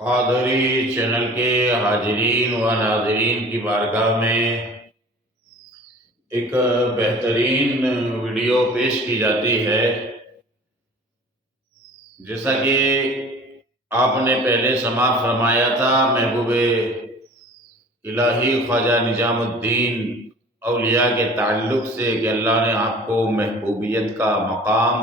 Qadri channel کے حاضرین و ناظرین کی بارگاہ میں ایک بہترین ویڈیو پیش کی جاتی ہے۔ جیسا کہ آپ نے پہلے سماعت فرمایا تھا، محبوب الہی خواجہ نظام الدین اولیاء کے تعلق سے کہ اللہ نے آپ کو محبوبیت کا مقام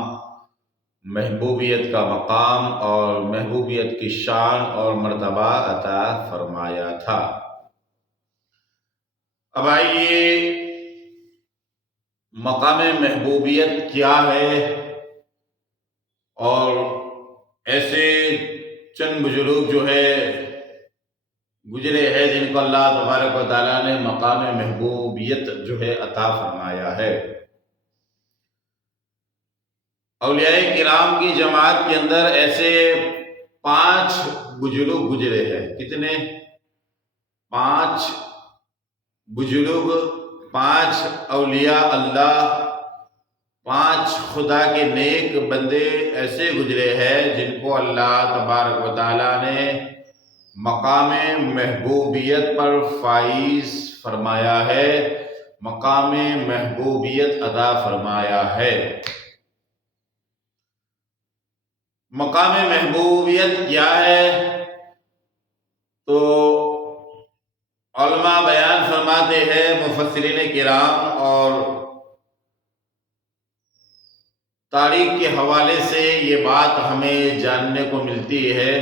اور محبوبیت کی شان اور مرتبہ عطا فرمایا تھا۔ اب آئیے مقام محبوبیت کیا ہے، اور ایسے چند بزرگ جو ہے گزرے ہیں جن کو اللہ تبارک و تعالیٰ نے مقام محبوبیت جو ہے عطا فرمایا ہے۔ اولیاء کرام کی جماعت کے اندر ایسے 5 بزرگ گزرے ہیں۔ کتنے؟ 5 بزرگ، 5 اولیاء اللہ، 5 خدا کے نیک بندے ایسے گزرے ہیں جن کو اللہ تبارک و تعالیٰ نے مقام محبوبیت پر فائز فرمایا ہے، مقام محبوبیت عطا فرمایا ہے۔ مقام محبوبیت کیا ہے؟ تو علماء بیان فرماتے ہیں، مفسرین کرام اور تاریخ کے حوالے سے یہ بات ہمیں جاننے کو ملتی ہے۔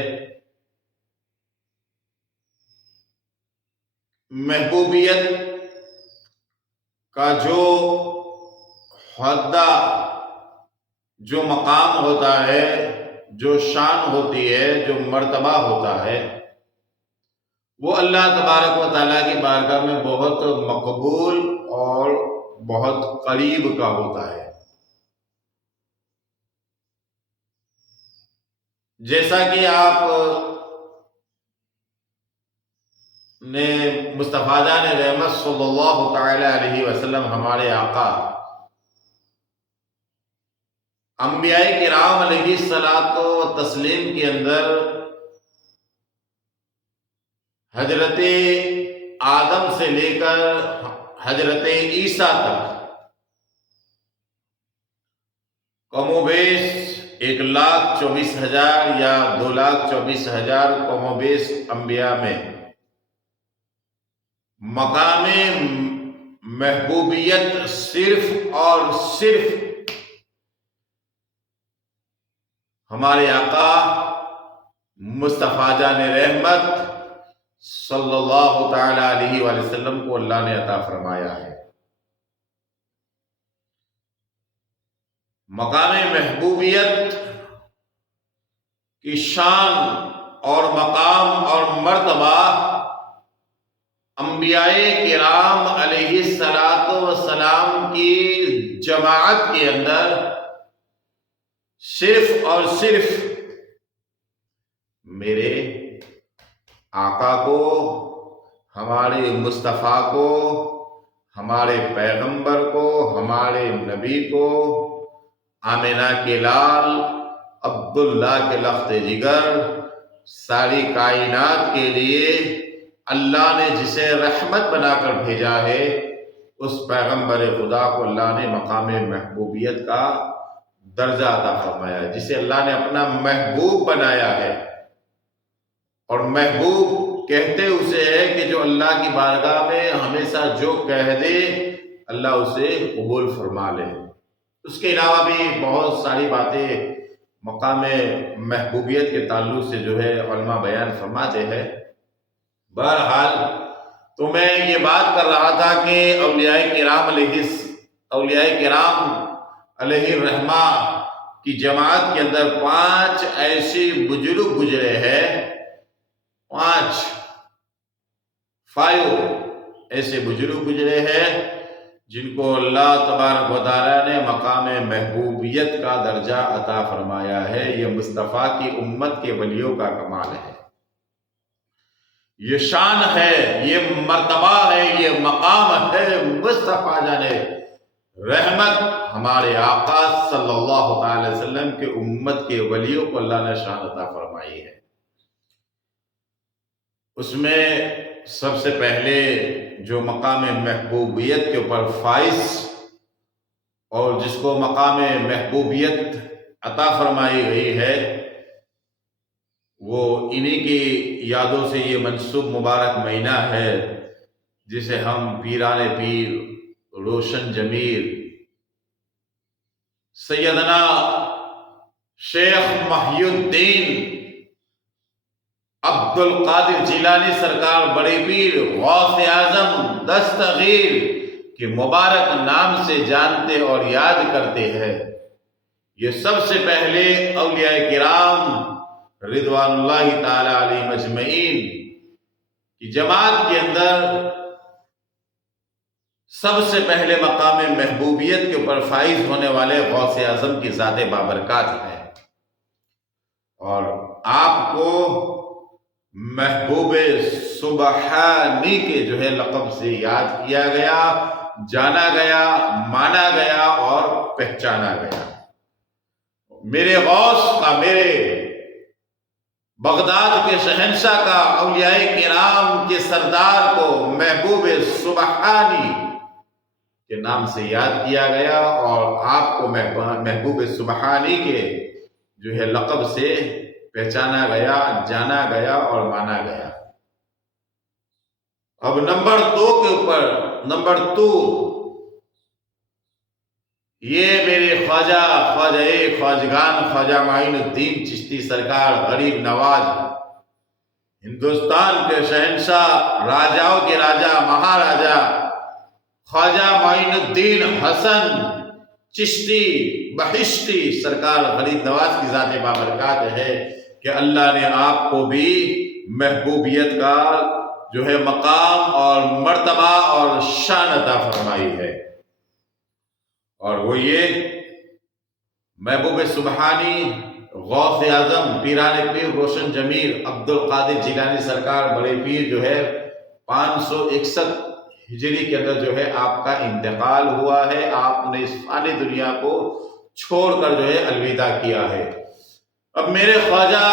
محبوبیت کا جو حدہ، جو مقام ہوتا ہے، جو شان ہوتی ہے، جو مرتبہ ہوتا ہے، وہ اللہ تبارک و تعالیٰ کی بارگاہ میں بہت مقبول اور بہت قریب کا ہوتا ہے۔ جیسا کہ آپ نے مصطفیٰ جان رحمت صلی اللہ تعالی علیہ وسلم، ہمارے آقا انبیاء کرام علیہ الصلاۃ والتسلیم کے اندر حضرت آدم سے لے کر حضرت عیسیٰ تک کم و بیش 1,24,000 یا 2,24,000 کم و بیش انبیاء میں مقام محبوبیت صرف اور صرف ہمارے آقا مصطفیٰ جان رحمت صلی اللہ تعالی علیہ وآلہ وسلم کو اللہ نے عطا فرمایا ہے۔ مقام محبوبیت کی شان اور مقام اور مرتبہ انبیاء کرام علیہ الصلاۃ والسلام کی جماعت کے اندر صرف اور صرف میرے آقا کو، ہمارے مصطفیٰ کو، ہمارے پیغمبر کو، ہمارے نبی کو، آمنہ کے لال، عبداللہ کے لخت جگر، ساری کائنات کے لیے اللہ نے جسے رحمت بنا کر بھیجا ہے، اس پیغمبر خدا کو اللہ نے مقام محبوبیت کا درجہ عطا فرمایا ہے، جسے اللہ نے اپنا محبوب بنایا ہے۔ اور محبوب کہتے اسے ہے کہ جو اللہ کی بارگاہ میں ہمیشہ جو کہہ دے اللہ اسے قبول فرما لے۔ اس کے علاوہ بھی بہت ساری باتیں مقام محبوبیت کے تعلق سے جو ہے علماء بیان فرماتے ہیں۔ بہرحال تو میں یہ بات کر رہا تھا کہ اولیاء کرام علیہ الرحمہ کی جماعت کے اندر 5 ایسے بزرگ گزرے ہیں، 5 ایسے بزرگ گزرے ہیں جن کو اللہ تبارک و تعالیٰ نے مقام محبوبیت کا درجہ عطا فرمایا ہے۔ یہ مصطفیٰ کی امت کے ولیوں کا کمال ہے، یہ شان ہے، یہ مرتبہ ہے، یہ مقام ہے۔ مصطفیٰ جان رحمت ہمارے آقا صلی اللہ تعالی وسلم کے امت کے ولیوں کو اللہ نے شان عطا فرمائی ہے۔ اس میں سب سے پہلے جو مقام محبوبیت کے اوپر فائز اور جس کو مقام محبوبیت عطا فرمائی گئی ہے، وہ انہی کی یادوں سے یہ منسوب مبارک مہینہ ہے جسے ہم پیران پیر روشن ضمیر سیدنا شیخ محی الدین عبد القادر جیلانی سرکار بڑے پیر غوث اعظم دستگیر کے مبارک نام سے جانتے اور یاد کرتے ہیں۔ یہ سب سے پہلے اولیاء کرام رضوان اللہ تعالی علیہم اجمعین کی جماعت کے اندر سب سے پہلے مقام محبوبیت کے اوپر فائز ہونے والے غوث اعظم کی ذات بابرکات ہے، اور آپ کو محبوب سبحانی کے لقب سے یاد کیا گیا، جانا گیا، مانا گیا اور پہچانا گیا۔ میرے غوث کا، میرے بغداد کے شہنشاہ کا، اولیاء کرام کے سردار کو محبوب سبحانی کے نام سے یاد کیا گیا، اور آپ کو محبوب سبحانی کے لقب سے پہچانا گیا، جانا گیا اور مانا گیا۔ اب نمبر 2 کے اوپر، نمبر 2، یہ میرے خواجگان خواجہ معین الدین چشتی سرکار غریب نواز، ہندوستان کے شہنشاہ، راجاؤں کے راجا، مہاراجا خواجہ معین الدین حسن چشتی بہشتی سرکار غریب نواز کی ذات بابرکات ہے کہ اللہ نے آپ کو بھی محبوبیت کا مقام اور مرتبہ اور شان عطا فرمائی ہے، اور وہ یہ محبوب سبحانی غوث اعظم پیران پیر روشن ضمیر عبد القادر جیلانی سرکار بڑے پیر 561 ہجری کے اندر آپ کا انتقال ہوا ہے۔ آپ نے اس فانی دنیا کو چھوڑ کر الوداع کیا ہے۔ اب میرے خواجہ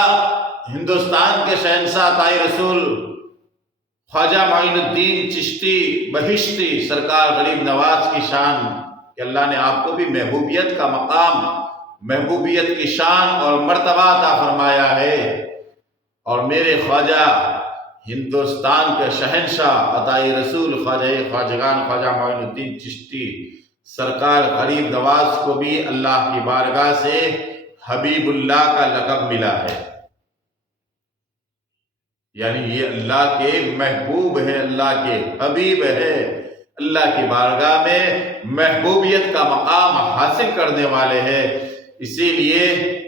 ہندوستان کے شہنشاہ تائی رسول خواجہ معین الدین چشتی بہشتی سرکار غریب نواز کی شان کہ اللہ نے آپ کو بھی محبوبیت کا مقام، محبوبیت کی شان اور مرتبہ عطا فرمایا ہے، اور میرے خواجہ ہندوستان کے شہنشاہ عطائی رسول خواجگان خواجہ معین الدین چشتی سرکار غریب نواز کو بھی اللہ کی بارگاہ سے حبیب اللہ کا لقب ملا ہے، یعنی یہ اللہ کے محبوب ہے، اللہ کے حبیب ہے، اللہ کی بارگاہ میں محبوبیت کا مقام حاصل کرنے والے ہیں۔ اسی لیے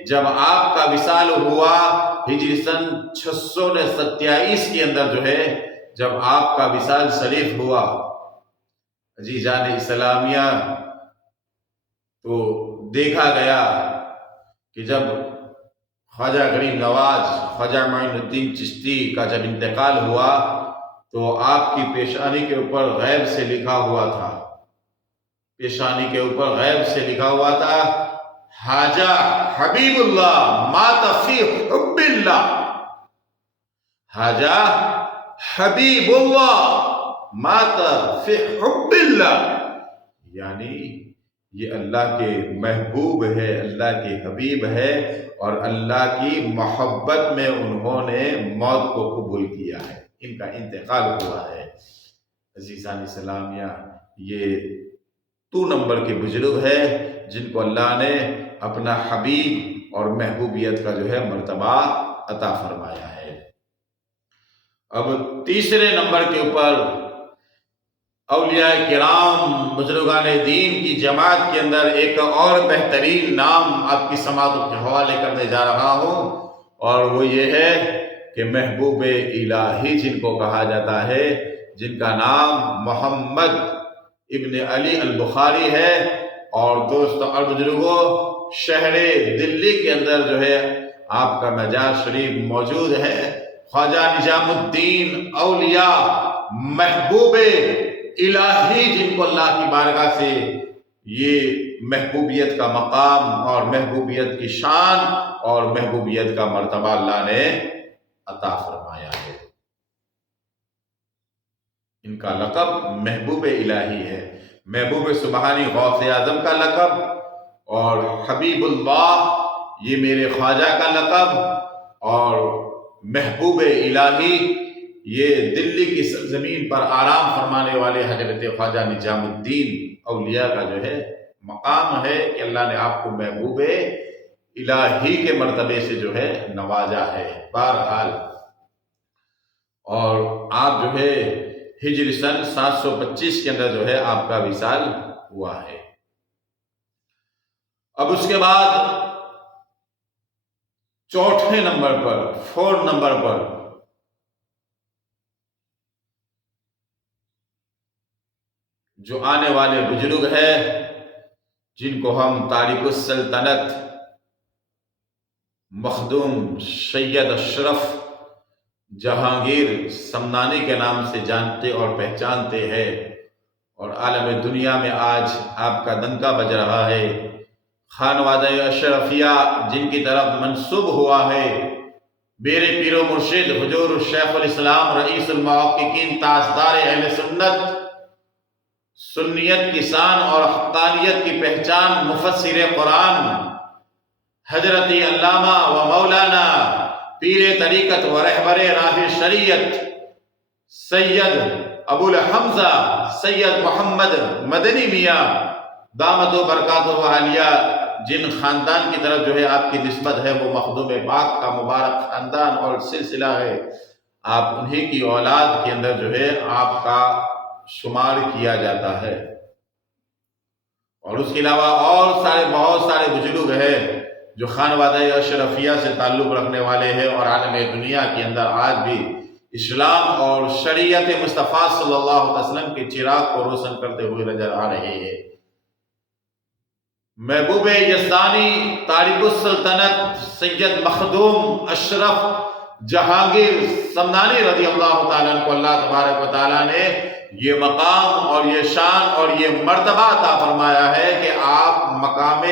جب آپ کا وصال ہوا ہجری سن 627 کے اندر جب آپ کا وصال شریف ہوا عزیزان اسلامیہ، تو دیکھا گیا کہ جب خواجہ غریب نواز خواجہ معین الدین چشتی کا جب انتقال ہوا تو آپ کی پیشانی کے اوپر غیب سے لکھا ہوا تھا، پیشانی کے اوپر غیب سے لکھا ہوا تھا، خواجہ حبیب اللہ مات فی حب اللہ، خواجہ حبیب اللہ مات فی حب اللہ، یعنی یہ اللہ کے محبوب ہے، اللہ کے حبیب ہے، اور اللہ کی محبت میں انہوں نے موت کو قبول کیا ہے، ان کا انتقال ہوا ہے۔ عزیزان اسلامیہ، یہ 2 نمبر کے بزرگ ہے جن کو اللہ نے اپنا حبیب اور محبوبیت کا مرتبہ عطا فرمایا ہے۔ اب تیسرے نمبر کے اوپر اولیاء کرام بزرگان دین کی جماعت کے اندر ایک اور بہترین نام آپ کی سماعت کے حوالے کرنے جا رہا ہوں، اور وہ یہ ہے کہ محبوب الہی جن کو کہا جاتا ہے، جن کا نام محمد ابن علی البخاری ہے، اور دوستو اور بزرگوں، شہر دلی کے اندر آپ کا مجاز شریف موجود ہے۔ خواجہ نظام الدین اولیاء محبوب الہی جن کو اللہ کی بارگاہ سے یہ محبوبیت کا مقام اور محبوبیت کی شان اور محبوبیت کا مرتبہ اللہ نے عطا فرمایا ہے۔ ان کا لقب محبوب الہی ہے، محبوب سبحانی غوث اعظم کا لقب، اور حبیب اللہ یہ میرے خواجہ کا لقب، اور محبوب الہی یہ دلی کی سرزمین پر آرام فرمانے والے حضرت خواجہ نظام الدین اولیاء کا جو ہے مقام ہے کہ اللہ نے آپ کو محبوب الہی کے مرتبے سے جو ہے نوازا ہے۔ بہرحال اور آپ جو ہے ہجری سن 725 کے اندر جو ہے آپ کا وصال ہوا ہے۔ اب اس کے بعد چوتھے نمبر پر، 4 نمبر پر جو آنے والے بزرگ ہے جن کو ہم تارک السلطنت مخدوم سید اشرف جہانگیر سمنانی کے نام سے جانتے اور پہچانتے ہیں، اور عالم دنیا میں آج آپ کا ڈنکا بج رہا ہے، خانوادہ اشرفیہ جن کی طرف منسوب ہوا ہے میرے پیر و مرشد حضور شیخ الاسلام رئیس المحققین تاجدار اہل سنت، سنیت کی شان اور حقانیت کی پہچان مفسر قرآن حضرت علامہ و مولانا پیر طریقت و رہبر راہ شریعت سید ابو الحمزہ سید محمد مدنی میاں دامت و برکاتہ عالیہ، جن خاندان کی طرف جو ہے آپ کی نسبت ہے وہ مخدوم پاک کا مبارک خاندان اور سلسلہ ہے، آپ انہی کی اولاد کے اندر جو ہے آپ کا شمار کیا جاتا ہے۔ اور اس کے علاوہ اور بہت سارے بزرگ ہیں جو خانوادہ اشرفیہ سے تعلق رکھنے والے ہیں، اور عالم دنیا کے اندر آج بھی اسلام اور شریعت مصطفیٰ صلی اللہ علیہ وسلم کے چراغ کو روشن کرتے ہوئے نظر آ رہے ہیں۔ محبوب یزدانی تارک السلطنت سید مخدوم اشرف جہانگیر سمنانی رضی اللہ تعالیٰ عنہ کو اللہ تبارک و تعالیٰ نے یہ مقام اور یہ شان اور یہ مرتبہ عطا فرمایا ہے کہ آپ مقام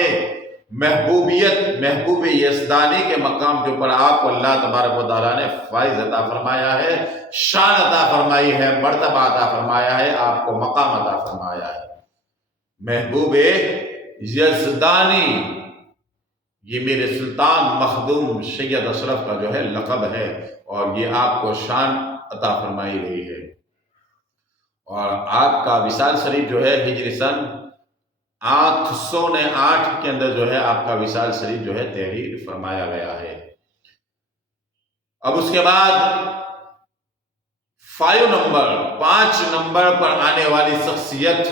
محبوبیت، محبوب یزدانی کے مقام کے اوپر آپ کو اللہ تبارک و تعالیٰ نے فائز عطا فرمایا ہے، شان عطا فرمائی ہے، مرتبہ عطا فرمایا ہے، آپ کو مقام عطا فرمایا ہے۔ محبوب یزدانی یہ میرے سلطان مخدوم سید اشرف کا جو ہے لقب ہے، اور یہ آپ کو شان عطا فرمائی گئی ہے۔ اور آپ کا وصال شریف جو ہے ہجری سن 808 کے اندر جو ہے آپ کا وصال شریف جو ہے تحریر فرمایا گیا ہے۔ اب اس کے بعد 5 نمبر پر آنے والی شخصیت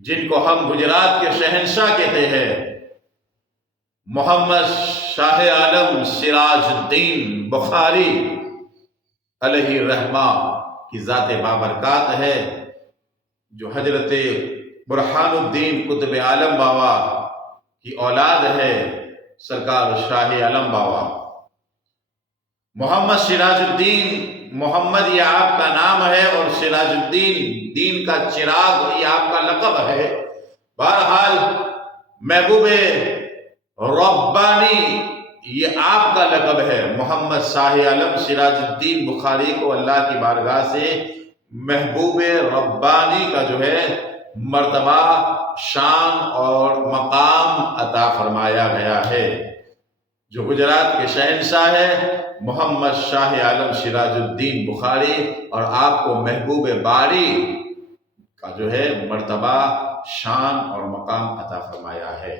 جن کو ہم گجرات کے شہنشاہ کہتے ہیں، محمد شاہ عالم سراج الدین بخاری علیہ الرحمہ کی ذات بابرکات ہے، جو حضرت برہان الدین قطب عالم بابا کی اولاد ہے، سرکار شاہ عالم بابا۔ محمد سراج الدین، محمد یہ آپ کا نام ہے، اور سراج الدین دین کا چراغ یہ آپ کا لقب ہے۔ بہرحال محبوب ربانی یہ آپ کا لقب ہے۔ محمد شاہ عالم سراج الدین بخاری کو اللہ کی بارگاہ سے محبوب ربانی کا جو ہے مرتبہ، شان اور مقام عطا فرمایا گیا ہے۔ جو گجرات کے شہنشاہ ہے محمد شاہ عالم سراج الدین بخاری، اور آپ کو محبوب باری کا جو ہے مرتبہ، شان اور مقام عطا فرمایا ہے۔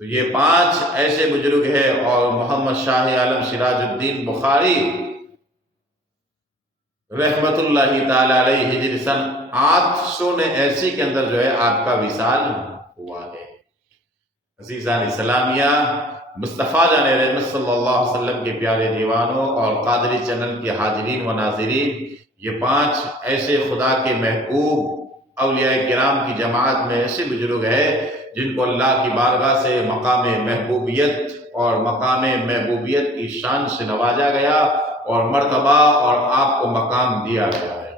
تو یہ 5 ایسے بزرگ ہیں، اور محمد شاہ عالم سراج الدین بخاری رحمت اللہ تعالی علیہ ہجری سن 880 کے اندر جو ہے آپ کا وصال ہوا ہے۔ عزیزان اسلامیہ، مصطفیٰ جان رحمت صلی اللہ علیہ وسلم کے پیارے دیوانوں اور قادری چینل کے حاضرین و ناظرین، یہ 5 ایسے خدا کے محبوب اولیاء کرام کی جماعت میں ایسے بزرگ ہیں جن کو اللہ کی بارگاہ سے مقام محبوبیت اور مقام محبوبیت کی شان سے نوازا گیا، اور مرتبہ اور آپ کو مقام دیا گیا ہے۔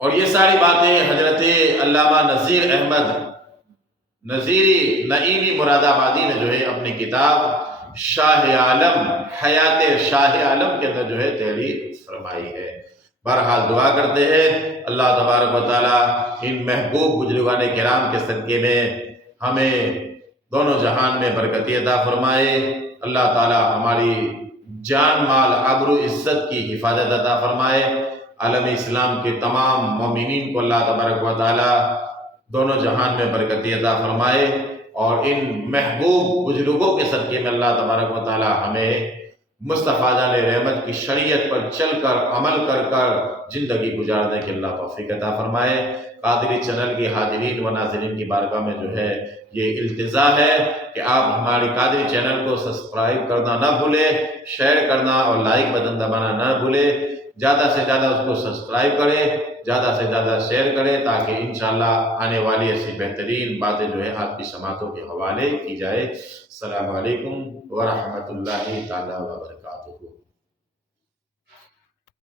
اور یہ ساری باتیں حضرت علامہ نذیر احمد نذیری نعیمی مراد آبادی نے جو ہے اپنی کتاب شاہ عالم، حیات شاہ عالم کے اندر جو ہے تحریر فرمائی ہے۔ بہرحال دعا کرتے ہیں اللہ تبارک و تعالیٰ ان محبوب بزرگان کرام کے صدقے میں ہمیں دونوں جہان میں برکتی عطا فرمائے، اللہ تعالیٰ ہماری جان مال آبرو عزت کی حفاظت عطا فرمائے، عالم اسلام کے تمام مومنین کو اللہ تبارک و تعالیٰ دونوں جہان میں برکتی عطا فرمائے، اور ان محبوب بزرگوں کے صدقے میں اللہ تبارک و تعالیٰ ہمیں مصطفیٰ جان رحمت کی شریعت پر چل کر عمل کر کر زندگی گزارنے کی اللہ توفیق عطا فرمائے۔ قادری چینل کے حاضرین و ناظرین کی بارگاہ میں جو ہے یہ التجا ہے کہ آپ ہماری قادری چینل کو سبسکرائب کرنا نہ بھولیں، شیئر کرنا اور لائک بٹن دبانا نہ بھولیں، زیادہ سے زیادہ اس کو سبسکرائب کریں، زیادہ سے زیادہ شیئر کریں، تاکہ انشاءاللہ آنے والی ایسی بہترین باتیں جو ہے آپ کی سماعتوں کے حوالے کی جائے۔ السلام علیکم ورحمۃ اللہ تعالی وبرکاتہ۔